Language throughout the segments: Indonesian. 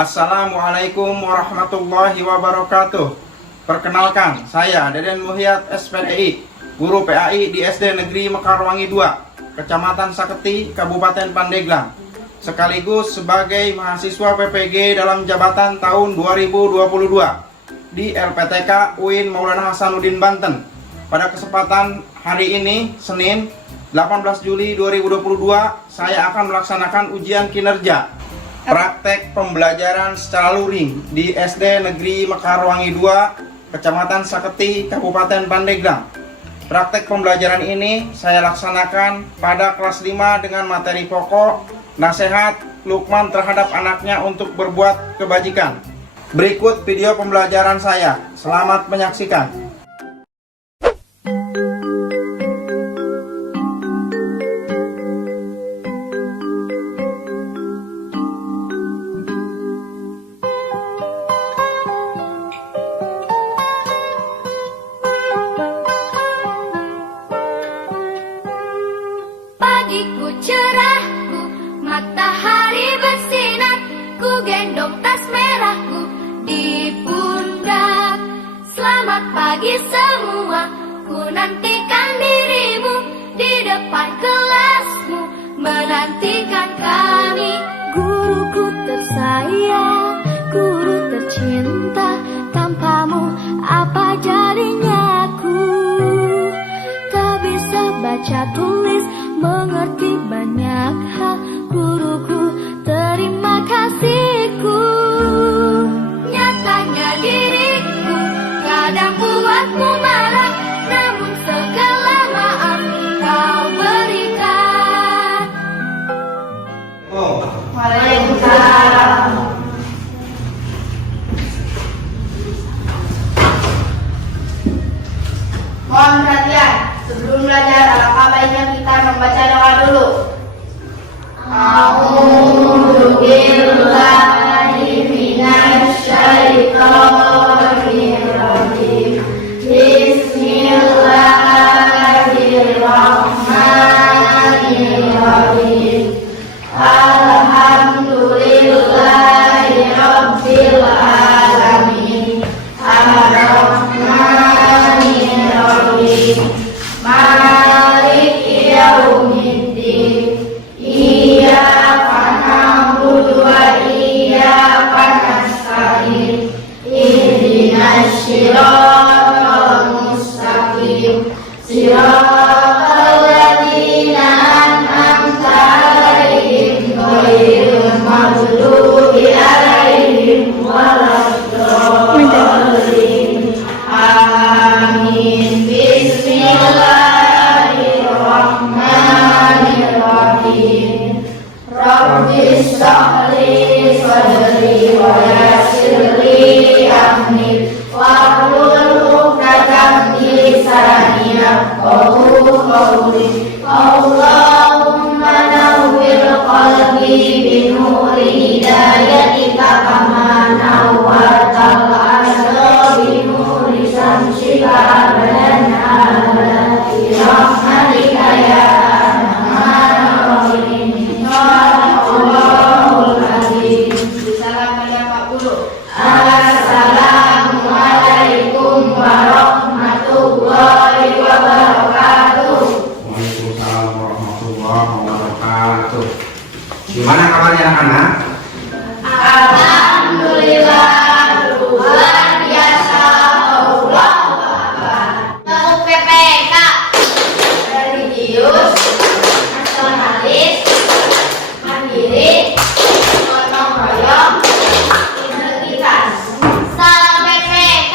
Assalamualaikum warahmatullahi wabarakatuh. Perkenalkan, saya Deden Muhyat SPTI, guru PAI di SD Negeri Mekarwangi 2, Kecamatan Saketi, Kabupaten Pandeglang, sekaligus sebagai mahasiswa PPG dalam jabatan tahun 2022 di LPTK UIN Maulana Hasanuddin Banten. Pada kesempatan hari ini, Senin 18 Juli 2022, saya akan melaksanakan ujian kinerja praktek pembelajaran secara luring di SD Negeri Mekarwangi 2, Kecamatan Saketi, Kabupaten Pandeglang. Praktek pembelajaran ini saya laksanakan pada kelas 5 dengan materi pokok nasihat Lukman terhadap anaknya untuk berbuat kebajikan. Berikut video pembelajaran saya. Selamat menyaksikan. Pagiku cerahku, matahari bersinar, ku gendong tas merahku di pundak. Selamat pagi semua, ku nantikan dirimu di depan kelasmu, menantikan kami. Guruku tersayang, guru tercinta, tanpamu apa jadinya aku? Tak bisa baca tulis, mengerti banyak hal, guruku, terima kasihku. Nyatanya diriku kadang buatmu marah, namun segala maaf kau berikan. Waalaikumsalam. Mohon perhatian, sebelum belajar alangkah baiknya kita membaca doa dulu. A'udzu billahi minasy syaithanir rajim. Bismillahirrahmanirrahim. Alhamdulillahi rabbil alamin. Ar-Rahmanir-Rahim. Maliki yaumiddin. Iyyaka na'budu wa iyyaka nasta'in. Ihdinas siratal mustaqim. Siratal ladzina an'amta 'alaihim ghairil maghdubi 'alaihim waladdallin. Amin. Bismillahirrahmanirrahim. Rabbi shrah li sadri wa yassir li amri wahlul 'uqdatam min lisani yafqahu qawli. Allahumma nawwir qalbi bi nuri hidayatika kama nawwartal arda bi nuri syamsika abadan abadi rahmatika ya arhamar rahimin. Allahul azim. Salam pada Pak Guru. Assalamualaikum warahmatullahi wabarakatuh. Waalaikumsalam warahmatullahi wabarakatuh. Gimana kabarnya anak-anak? Alhamdulillah, luar biasa. Allah Akbar. Untuk PPK religius, nasionalis, mandiri, gotong royong, integritas. Salam PPK,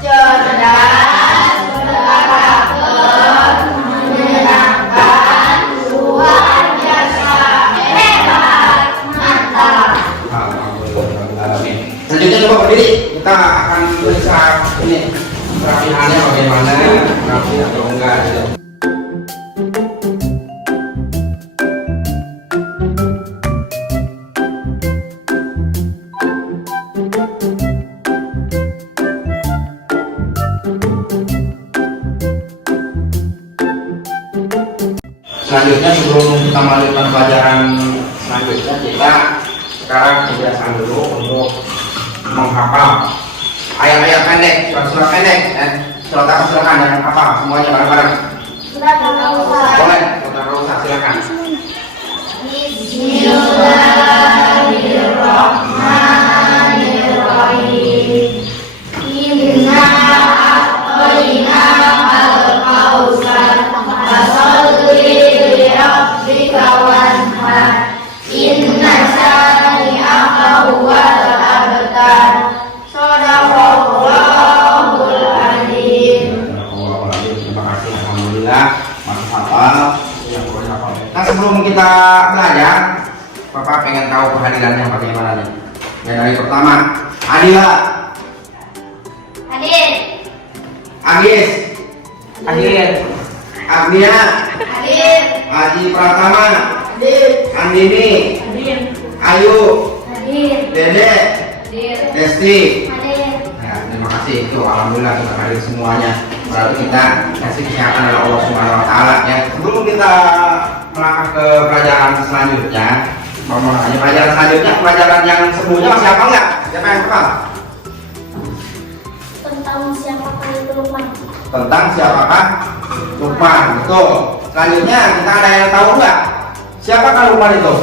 cerdas, berkarakter, menyenangkan, luar biasa, hebat, mantap. Alhamdulillah. Selanjutnya coba berdiri. Kita akan periksa ini perapiannya bagaimana, rapi atau enggak. Selanjutnya sebelum kita melanjutkan pelajaran selanjutnya, kita Sekarang kebiasaan dulu untuk menghafal ayat-ayat pendek, surat-surat pendek, surat apa silakan jangan hafal semuanya bareng-bareng. Surat Al-Kautsar. Boleh, surat Al-Kautsar silakan. Bismillahirrahmanirrahim. Inna a'tainakal kautsar. Fasholli li rabbika wanhar. Inna syani'aka huwal abtar. Shadaqallahul adzim. Terima kasih, alhamdulillah masih hafal. Nah, sebelum kita belajar, Bapak pengen tahu kehadirannya bagaimana nih? Yang dari pertama, Adila, Hadir. Agis, Agnia, Hadir. Aji Pratama, Hadir. Andini, Ayu, Hadir. Dede, Hadir. Desti. Hadir. Ya, terima kasih itu alhamdulillah kita hadir semuanya. Berarti kita kasih kesehatan oleh Allah Subhanahu wa taala ya. Sebelum kita melangkah ke pelajaran selanjutnya, hanya pelajaran selanjutnya, pelajaran yang sebelumnya masih hafal nggak? Siapa yang hafal? Tentang siapakah itu Luqman? Tentang siapakah Luqman? Betul. Selanjutnya kita ada yang tahu nggak? Siapakah Luqman itu?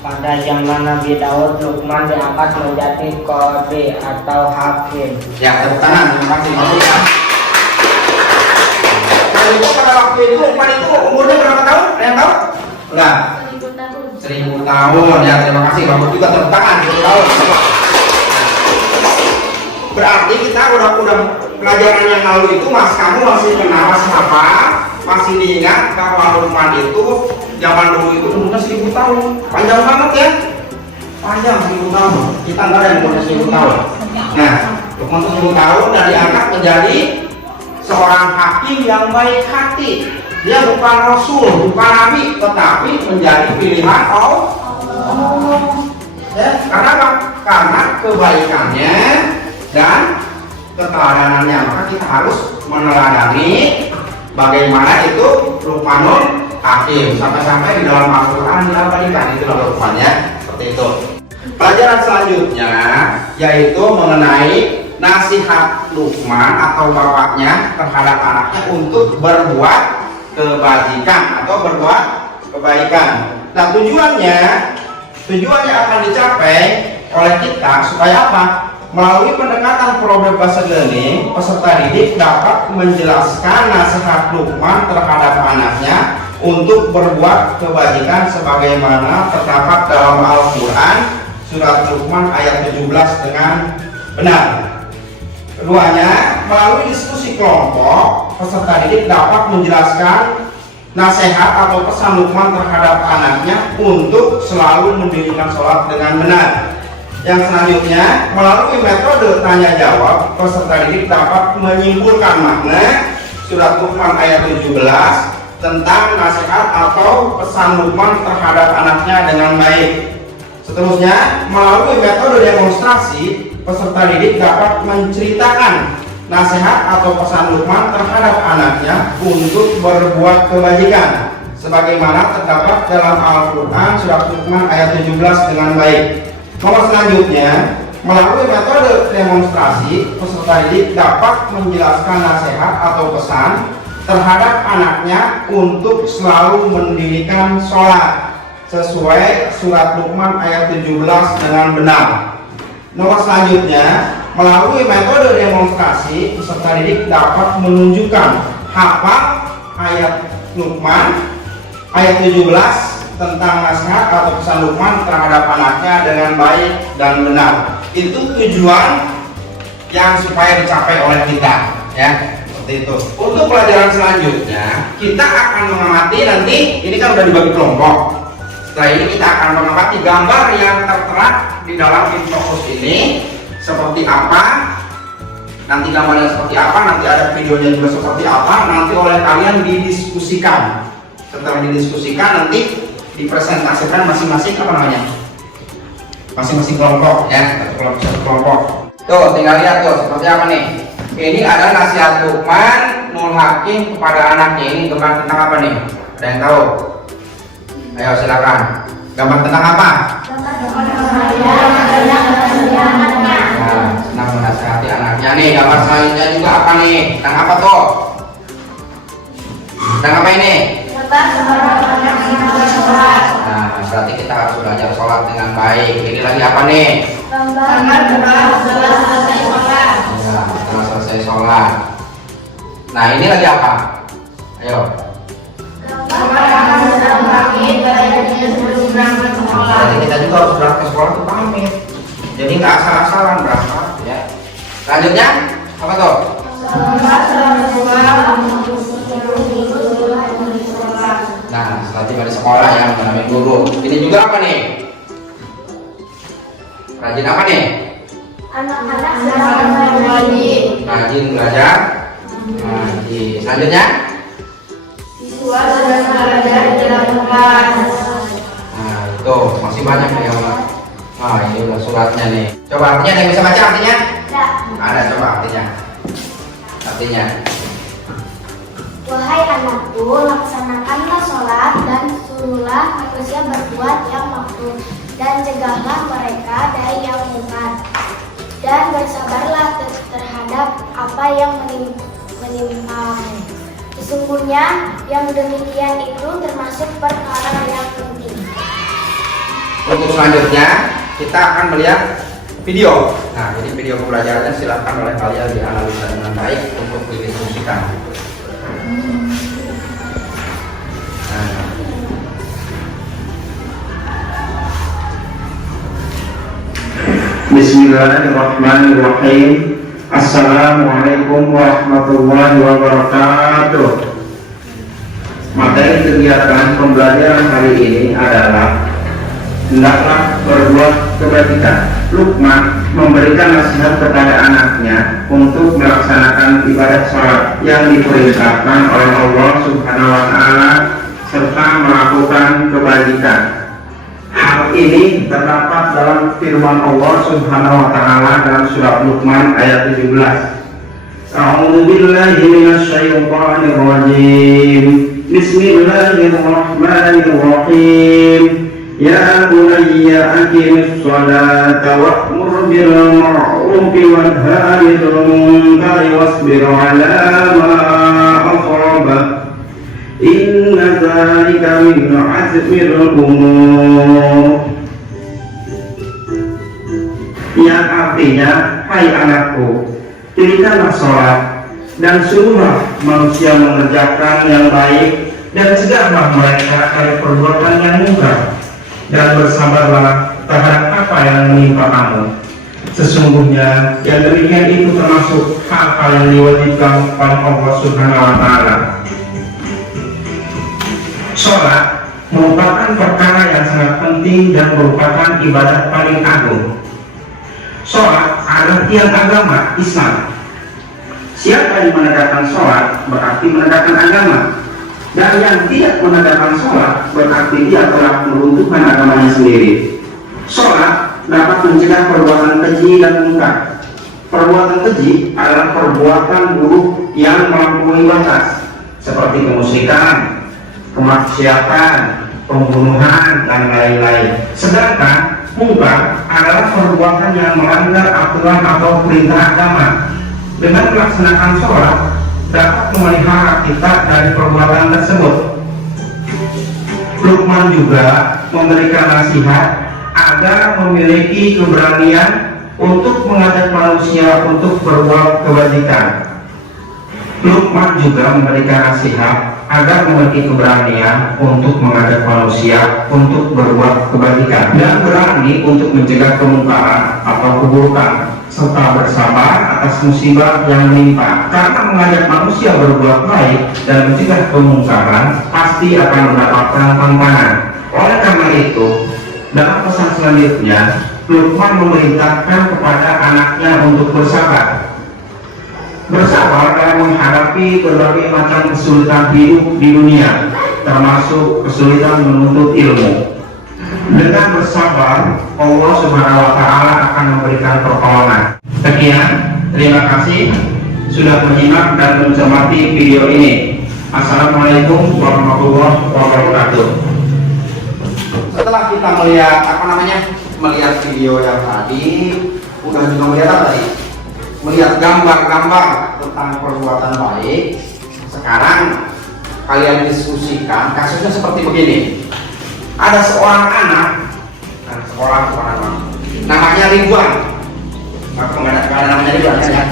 Pada zaman Nabi Daud, Luqman diangkat menjadi qadhi atau hakim. Ya, tepuk tangan. Terima kasih. Dan itu pada waktu itu Luqman itu umurnya berapa tahun? Ada yang tahu? Enggak. 1000 tahun. 1000 tahun. Ya, terima kasih. Bagus juga tepuk tangan. 1000 tahun. Berarti kita udah pelajaran yang lalu itu kamu masih kenal, masih hafal, masih diingat bahwa Luqman itu zaman dulu itu umurnya 1000 tahun. Panjang banget ya. Panjang 1000 tahun. Kita nggak ada yang umurnya 1000 tahun. Nah, Luqman 1000 tahun dan diangkat menjadi seorang hakim yang baik hati. Dia bukan rasul, bukan nabi, tetapi menjadi pilihan Allah. Ya, karena apa? Karena kebaikannya dan keteladanannya, maka kita harus meneladani bagaimana itu Luqmanul Hakim. Sampai-sampai di dalam Al-Quran diabadikan itu Luqman ya, seperti itu. Pelajaran selanjutnya yaitu mengenai nasihat Luqman atau bapaknya terhadap anaknya untuk berbuat kebajikan atau berbuat kebaikan. Nah, tujuannya akan dicapai oleh kita supaya apa? Melalui pendekatan problem bahasa learning, peserta didik dapat menjelaskan nasihat Luqman terhadap anaknya untuk berbuat kebajikan sebagaimana terdapat dalam Al-Quran surat Luqman ayat 17 dengan benar. Keduanya, melalui diskusi kelompok, peserta didik dapat menjelaskan nasihat atau pesan Luqman terhadap anaknya untuk selalu mendirikan sholat dengan benar. Yang selanjutnya, melalui metode tanya jawab, peserta didik dapat menyimpulkan makna surat Luqman ayat 17 tentang nasihat atau pesan Luqman terhadap anaknya dengan baik. Seterusnya, melalui metode demonstrasi, peserta didik dapat menceritakan nasihat atau pesan Luqman terhadap anaknya untuk berbuat kebajikan sebagaimana terdapat dalam Al-Quran surat Luqman ayat 17 dengan baik. Nomor selanjutnya, melalui metode demonstrasi, peserta didik dapat menjelaskan nasihat atau pesan terhadap anaknya untuk selalu mendirikan sholat sesuai surat Luqman ayat 17 dengan benar. Nomor selanjutnya, melalui metode demonstrasi, peserta didik dapat menunjukkan hafal ayat Luqman ayat 17 tentang nasihat atau pesan Luqman terhadap anaknya dengan baik dan benar. Itu tujuan yang supaya dicapai oleh kita ya, seperti itu. Untuk pelajaran selanjutnya kita akan mengamati nanti, ini kan udah dibagi kelompok. Setelah ini kita akan mengamati gambar yang tertera di dalam infokus ini seperti apa, nanti gambarnya seperti apa, nanti ada videonya juga seperti apa, nanti oleh kalian didiskusikan. Setelah didiskusikan nanti dipresentasikan masing-masing apa namanya, masing-masing kelompok ya, satu kelompok. Tuh tinggal lihat tuh seperti apa nih. Ini ada nasihat Luqman Nul Hakim kepada anaknya. Ini tentang apa nih? Ada yang tahu? Ayo silakan. Gambar tentang apa? Nah, senang menasihati anaknya nih. Gambar selanjutnya juga apa nih? Tentang apa tuh? Tentang apa ini? Nah, berarti kita harus belajar sholat dengan baik. Ini lagi apa nih? Ya, setelah selesai sholat. Nah, ini lagi apa? Ayo. Jadi kita juga harus berangkat ke sekolah tuh pamit. Jadi nggak asal-asalan berangkat ya. Selanjutnya apa tuh? Nah, setelah tiba di sekolah ya menemui guru. Ini juga apa nih? Rajin apa nih? Anak-anak sedang Rajin belajar. Ngaji. Selanjutnya? siswa sedang belajar di dalam kelas. Nah, itu masih banyak nih yang. Nah, ini udah suratnya nih. Coba artinya ada yang bisa baca artinya? Ada, coba artinya. Artinya. Wahai anakku, laksanakanlah sholat dan suruhlah manusia berbuat yang makruf dan cegahlah mereka dari yang mungkar dan bersabarlah terhadap apa yang menimpamu. Sesungguhnya yang demikian itu termasuk perkara yang penting. Untuk selanjutnya kita akan melihat video. Nah, jadi video pembelajarannya silakan oleh kalian dianalisa dengan baik untuk didiskusikan. Bismillahirrahmanirrahim. Assalamualaikum warahmatullahi wabarakatuh. Materi kegiatan pembelajaran hari ini adalah hendaklah berbuat kebajikan. Luqman memberikan nasihat kepada anaknya untuk melaksanakan ibadah sholat yang diperintahkan oleh Allah Subhanahu wa Ta'ala serta melakukan kebajikan. Hal ini terdapat dalam firman Allah Subhanahu wa Ta'ala dalam surah Luqman ayat 17. A'udzu billahi minasyaitonir rajim. Bismillahirrahmanirrahim. Ya bunayya aqimis sholata wa'mur bil ma'ruf wanha 'anil munkari wasbir 'ala ma asabak. Inna dzalika min 'azmil umur. Yang artinya, hai anakku, dirikanlah sholat dan suruhlah manusia mengerjakan yang baik dan cegahlah mereka dari perbuatan yang mungkar dan bersabarlah terhadap apa yang menimpa kamu. Sesungguhnya yang demikian itu termasuk hal-hal yang diwajibkan oleh Allah Subhanahu wa Ta'ala. Sholat merupakan perkara yang sangat penting dan merupakan ibadah paling agung. Sholat adalah tiang agama Islam. Siapa yang menegakkan sholat berarti menegakkan agama, dan yang tidak menegakkan sholat berarti dia telah meruntuhkan agamanya sendiri. Sholat dapat mencegah perbuatan keji dan mungkar. Perbuatan keji adalah perbuatan buruk yang melampaui batas, seperti kemusyrikan, kemaksiatan, pembunuhan, dan lain-lain. Sedangkan mungkar adalah perbuatan yang melanggar aturan atau perintah agama. Dengan melaksanakan sholat dapat memelihara kita dari perbuatan tersebut. Luqman juga memberikan nasihat agar memiliki keberanian untuk mengajak manusia untuk berbuat kebajikan. Luqman juga memberikan nasihat agar memiliki keberanian untuk mengajak manusia untuk berbuat kebajikan dan berani untuk mencegah kemungkaran atau keburukan serta bersabar atas musibah yang menimpa. Karena mengajak manusia berbuat baik dan mencegah kemungkaran pasti akan mendapatkan tantangan. Oleh karena itu, dalam pesan selanjutnya, Luqman memerintahkan kepada anaknya untuk bersabar. Bersabar dalam menghadapi berbagai macam kesulitan hidup di dunia, termasuk kesulitan menuntut ilmu. Dengan bersabar, Allah Subhanahu wa Ta'ala akan memberikan pertolongan. Sekian, terima kasih sudah menyimak dan mencermati video ini. Assalamualaikum warahmatullahi wabarakatuh. Setelah kita melihat apa namanya, melihat video yang tadi, udah juga melihat apa tadi? Melihat gambar-gambar tentang perbuatan baik. Sekarang kalian diskusikan kasusnya seperti begini. Ada seorang anak, seorang namanya Ridwan. Maka nggak ada namanya Ridwan ya.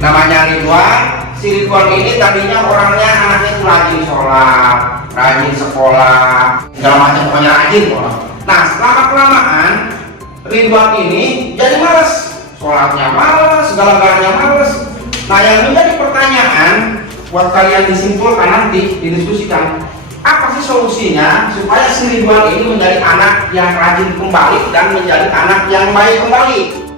Namanya Ridwan. Si Ridwan ini tadinya orangnya anaknya itu rajin sholat, rajin sekolah, segala macam, pokoknya rajin. Nah, selama kelamaan Ridwan ini jadi malas, sholatnya malas, segala-galanya malas. Nah, yang menjadi pertanyaan buat kalian disimpulkan nanti, didiskusikan, apa sih solusinya supaya si Ridwan ini menjadi anak yang rajin kembali dan menjadi anak yang baik kembali?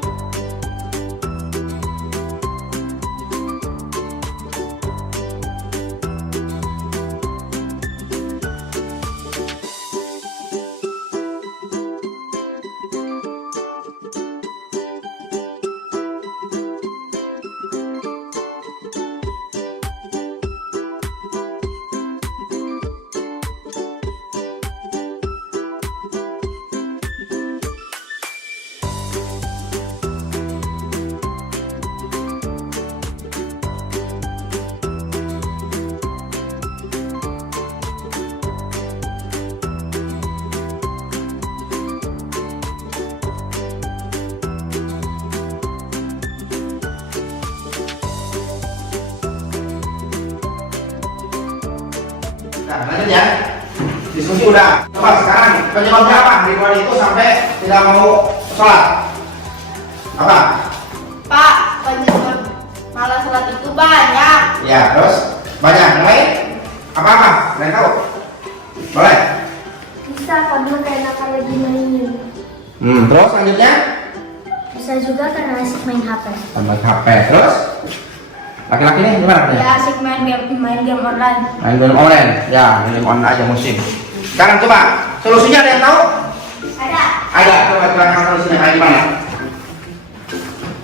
Nah, lanjut ya. Diskusi udah. Coba sekarang penyebabnya apa Ridwan itu sampai tidak mau sholat? Apa? Pak, penyebab malas sholat itu banyak. Ya, terus banyak yang lain? Apa-apa? Kalian tahu? Boleh? Bisa karena karena lagi main. Terus selanjutnya? Bisa juga karena asik main HP. Tambah HP. Terus? Laki-laki ini gimana? Ya asik main game online. Main game online. Ya, game online aja musim. Sekarang coba solusinya ada yang tahu? Ada. Ada. Coba terangkan solusinya kayak gimana?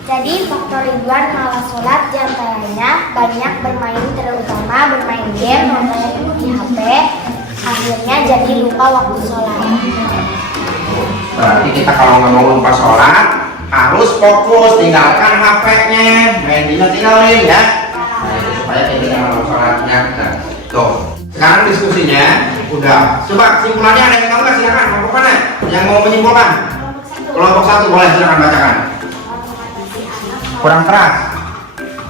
Jadi faktor Ridwan malas sholat diantaranya banyak bermain, terutama bermain game, nonton di HP. Akhirnya jadi lupa waktu sholat. Berarti kita kalau nggak mau lupa sholat harus fokus, tinggalkan HP-nya, main tinggalin ya. Nah, itu supaya kita tidak mau sholatnya. Nah, tuh. Sekarang diskusinya udah. Coba simpulannya ada yang tahu nggak? Silakan. Kelompok mana? Yang mau menyimpulkan? Kelompok satu boleh, silakan bacakan. Kurang keras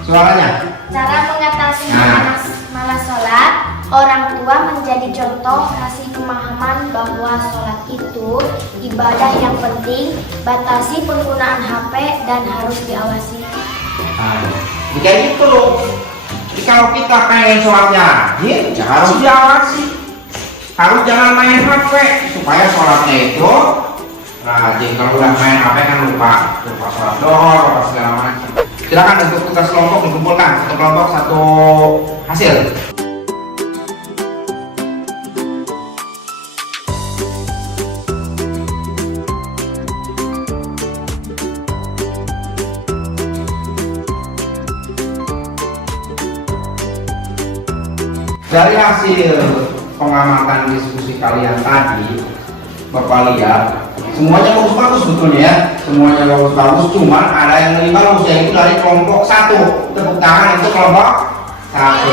suaranya. Cara mengatasi Nah. malas sholat, orang tua menjadi contoh, kasih pemahaman bahwa sholat itu ibadah yang penting, batasi penggunaan HP dan harus diawasi. Nah, jika gitu, jadi kalau kita pengen sholatnya rajin, ya harus diawasi. Harus jangan main HP supaya sholatnya itu rajin. Kalau udah main HP kan lupa sholat dohor, lupa segala macam. Silakan untuk tugas kelompok dikumpulkan, satu kelompok satu hasil. Dari hasil pengamatan diskusi kalian tadi, Bapak lihat semuanya bagus-bagus betulnya ya, semuanya bagus-bagus, cuman ada yang lebih bagus, yaitu dari kelompok satu. Tepuk tangan untuk kelompok satu.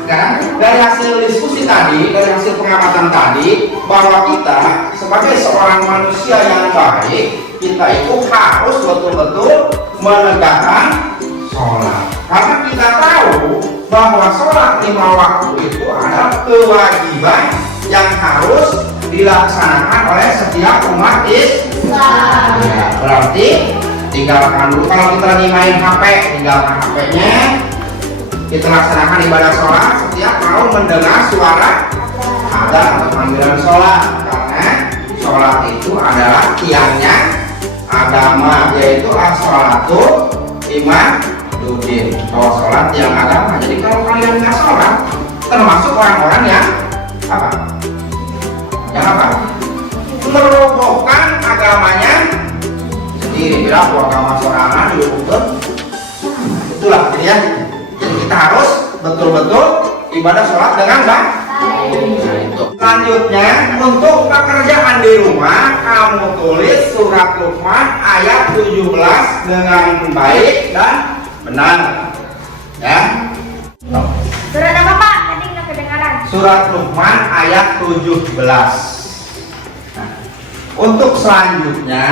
Sekarang dari hasil diskusi tadi, dari hasil pengamatan tadi, bahwa kita sebagai seorang manusia yang baik, kita itu harus betul-betul menegakkan sholat. Karena kita tahu bahwa sholat 5 waktu itu adalah kewajiban yang harus dilaksanakan oleh setiap umat Islam. Ya, berarti tinggalkan dulu, kalau kita lagi main HP, tinggalkan HP-nya. Kita laksanakan ibadah sholat setiap mau mendengar suara adzan atau panggilan sholat, karena sholat itu adalah tiangnya agama, yaitu as-sholatu imaduddin, bahwa sholat tiang agama. Jadi kalau kalian nggak sholat, termasuk orang-orang yang apa? Yang apa? merobohkan agamanya sendiri. Bila agama sorangan dihukum, itulah ya. Jadi kita harus betul-betul ibadah sholat dengan baik. Selanjutnya, untuk pekerjaan di rumah, kamu tulis surat Luqman ayat 17 dengan baik dan benar. Ya. Surat apa Pak? Tadi nggak kedengaran. Surat Luqman ayat 17. Nah, untuk selanjutnya,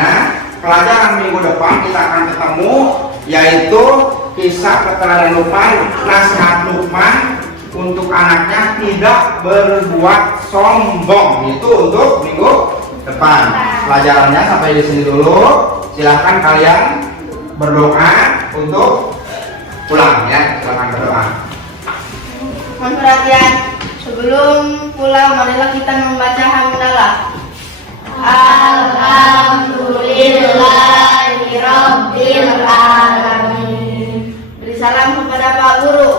pelajaran minggu depan kita akan ketemu yaitu kisah keteladanan Luqman, nasihat Luqman untuk anaknya tidak berbuat sombong. Itu untuk minggu depan. Pelajarannya sampai di sini dulu. Silahkan kalian berdoa untuk pulang ya. Silahkan berdoa. Mohon perhatian, sebelum pulang marilah kita membaca hamdalah. Alhamdulillahirabbil alamin. Beri salam kepada Pak Guru.